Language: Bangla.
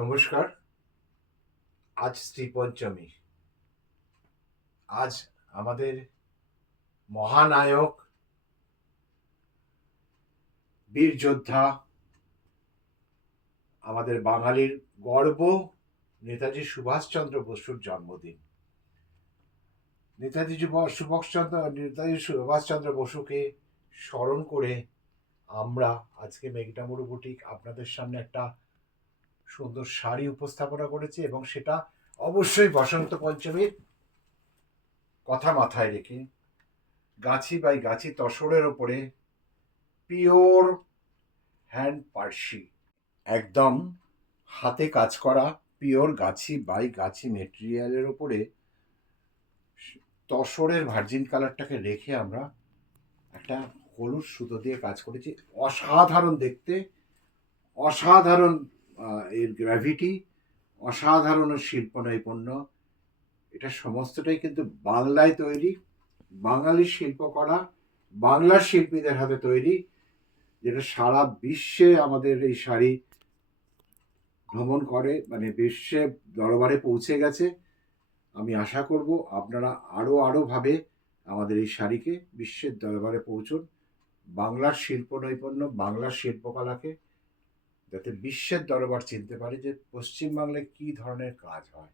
নমস্কার। আজ শ্রী পঞ্চমী। আজ আমাদের মহানায়ক, বীর যোদ্ধা, আমাদের বাঙালির গর্ব নেতাজি সুভাষচন্দ্র বসুর জন্মদিন। নেতাজি সুভাষচন্দ্র বসুকে স্মরণ করে আমরা আজকে মেঘনামুড়ু বুটিক আপনাদের সামনে একটা সুন্দর শাড়ি উপস্থাপনা করেছি, এবং সেটা অবশ্যই বসন্ত পঞ্চমীর কথা মাথায় রেখে গাছি বাই গাছি তসরের ওপরে পিওর হ্যান্ড পার্সি, একদম হাতে কাজ করা পিওর গাছি বাই গাছি মেটেরিয়ালের ওপরে তসরের ভার্জিন কালারটাকে রেখে আমরা একটা হলুদ সুতো দিয়ে কাজ করেছি। অসাধারণ দেখতে, অসাধারণ এর গ্র্যাভিটি, অসাধারণ শিল্প নৈপুণ্য। এটা সমস্তটাই কিন্তু বাংলায় তৈরি, বাঙালির শিল্পকলা, বাংলার শিল্পীদের হাতে তৈরি, যেটা সারা বিশ্বে আমাদের এই শাড়ি ভ্রমণ করে, মানে বিশ্বে দরবারে পৌঁছে গেছে। আমি আশা করব আপনারা আরও ভাবে আমাদের এই শাড়িকে বিশ্বের দরবারে পৌঁছন, বাংলার শিল্প নৈপুণ্য, বাংলার শিল্পকলাকে যাতে বিশ্বের দরবার চিনতে পারে যে পশ্চিমবাংলায় কী ধরনের কাজ হয়।